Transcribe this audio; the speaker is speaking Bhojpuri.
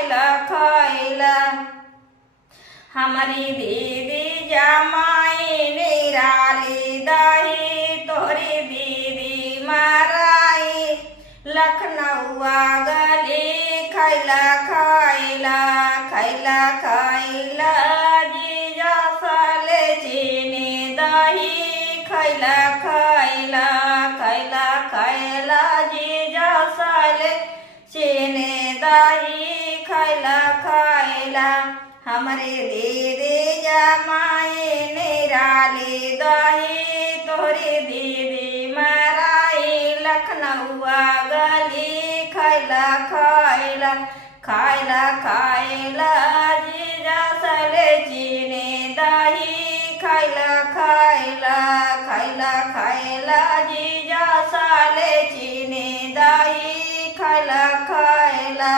खायला खायला हमारी दीदी जमाई निराली दही तोरी दीदी माराई लखनऊ गली खायला खायला खायला खायला जीजा साले चीनी दही खायला खायला खायला खायला जीजा साले चीनी दही खायला खायला हमारे दीदी जमाई निराली दही तोरी दीदी माराई लखनऊ गली खायला खायला खायला खायला जीजा साले चीनी दही खायला खायला खायला खायला जीजा साले चीनी दही खायला खायला